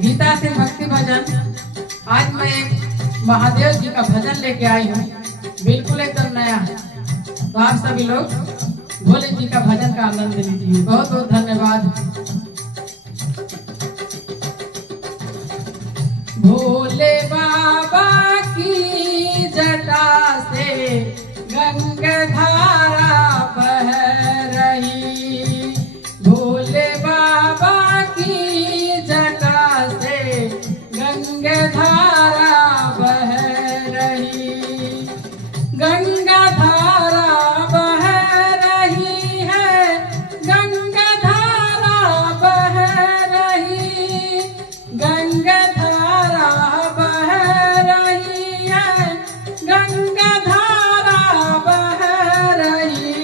गीता से भक्ति भजन। आज मैं एक महादेव जी का भजन लेके आई हूँ, बिल्कुल एकदम नया है। तो आप सभी लोग भोले जी का भजन का आनंद लीजिए। बहुत बहुत धन्यवाद। भोले बाबा की जटा से गंगाधारा बह रही, भोले बाबा की जटा से गंगाधारा बह रही, गंगाधारा बह रही है, गंगाधारा बह रही, गंगाधारा बह रही है, गंगाधारा बह रही,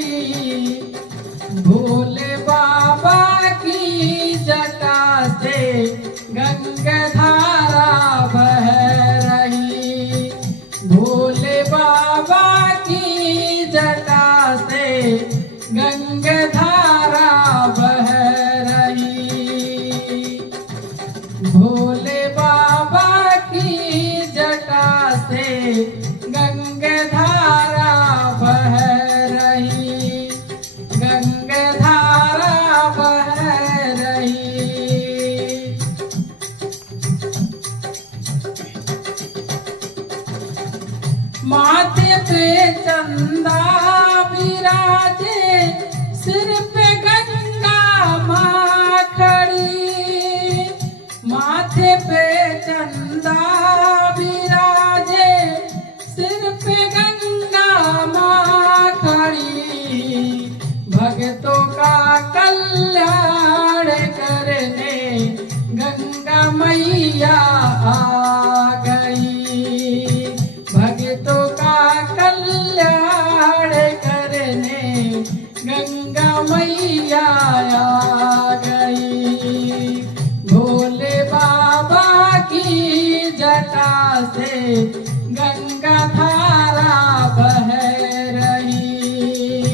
भोले बाबा की जटा से गंगाधारा बह रही, भोले बाबा की जटा से गंगाधारा बह रही, भोले बाबा की जटा से गंगाधारा बह रही, गंगाधारा बह रही। माथे पे चंदा विराजे, सिर पे गंगा माँ खड़ी, माथे पे चंदा विराजे, सिर पे गंगा माँ खड़ी, भक्तों का कल्याण करने गंगा मैया आ गई, भक्तों का कल्याण करने गंगा मैया आ गई, भोले बाबा की जटा से गंगाधारा बह रही,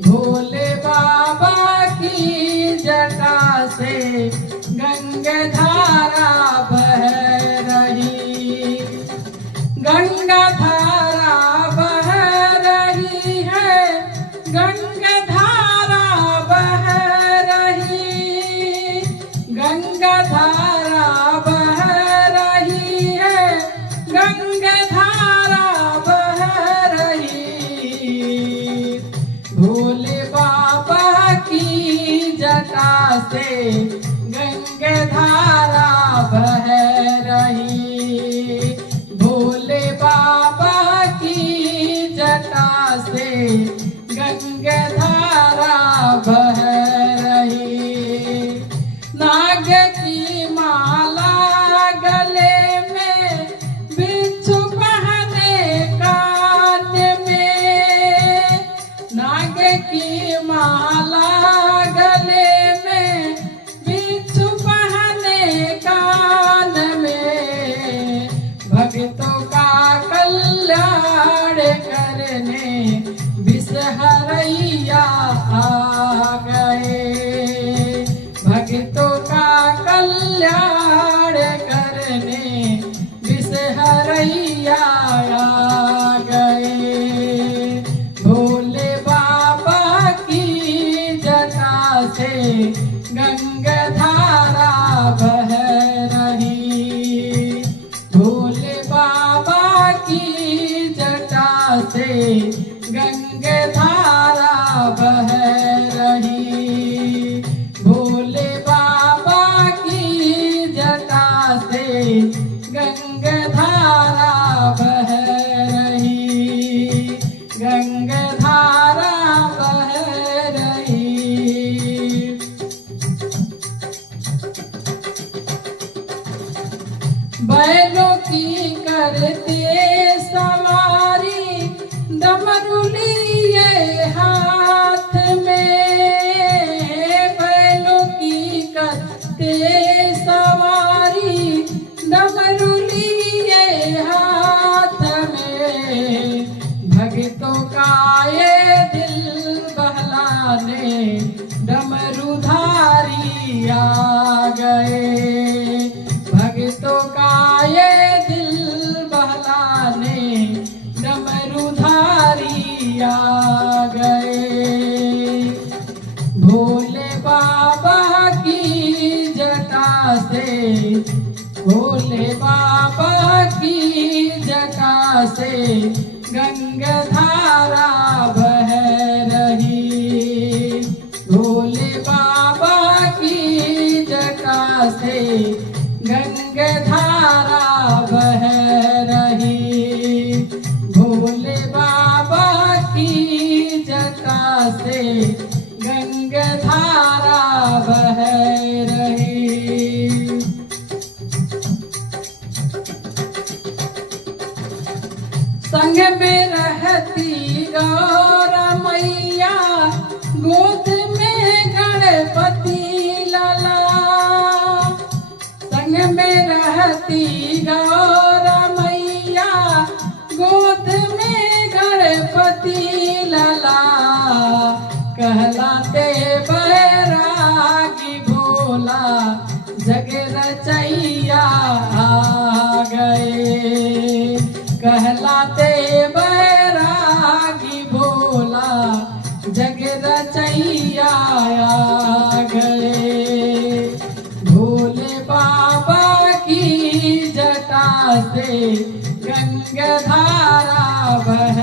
भोले बाबा की जटा से गंगाधारा बह रही, गंगाधारा बह रही है, गंगाधारा बह रही, गंगाधारा बह रही है, गंगाधारा बह रही, भोले बाबा की जटा से गंगाधारा बह रही, भोले बाबा की जटा से गंगाधारा बह रही, नाग की माला गले में, बिच्छू पहने कान में, नाग की माला गले में, बिच्छू पहने कान में, भक्तों का कल्याण करने विषहरैया आ गए, भक्तों का कल्याण करने विषहरैया आ गए, भोले बाबा की जटा से गंगाधारा बह रही, भोले बाबा की जटा से गंगाधारा बह रही, भोले बाबा की जटा से गंगाधारा बह रही, गंगाधारा बह रही। बैलों की करते सवारी, डमरू लिए हाथ में, बैलों की करते सवारी, डमरू लिए हाथ में, भक्तों का ये दिल बहलाने डमरूधारी आ गए, से, भोले बाबा की जटा से गंगा धारा बह रही। भोले बाबा की जटा से गंगा धारा बह रही। भोले बाबा की जटा से गंगा धारा बह रही। संग में रहती गौरा मैया, गोद में गणपति लाला। संग में रहती गौरा मैया, गोद में गणपति लाला। कहलाते बैरागी भोला, जग रचैया आ गए। कहलाते बैरागी भोला, जग रचैया आ गए। भोले बाबा की जटा से गंगा धारा बह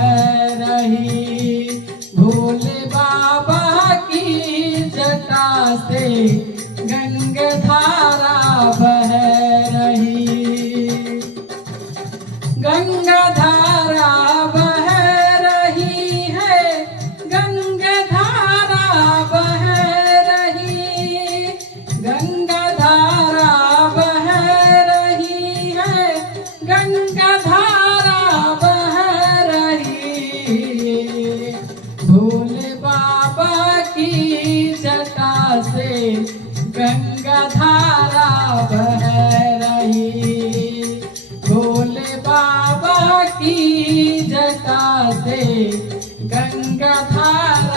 रही। भोले बाबा की जटा से गंगा धारा बह रही। गंगा धारा बह रही है, गंगा धारा बह रही। गंगा धारा बह रही है, गंगा धारा बह रही। भोले बाबा की जटा से गंगा धारा बह रही। भोले बाबा की जटा से गंगा धारा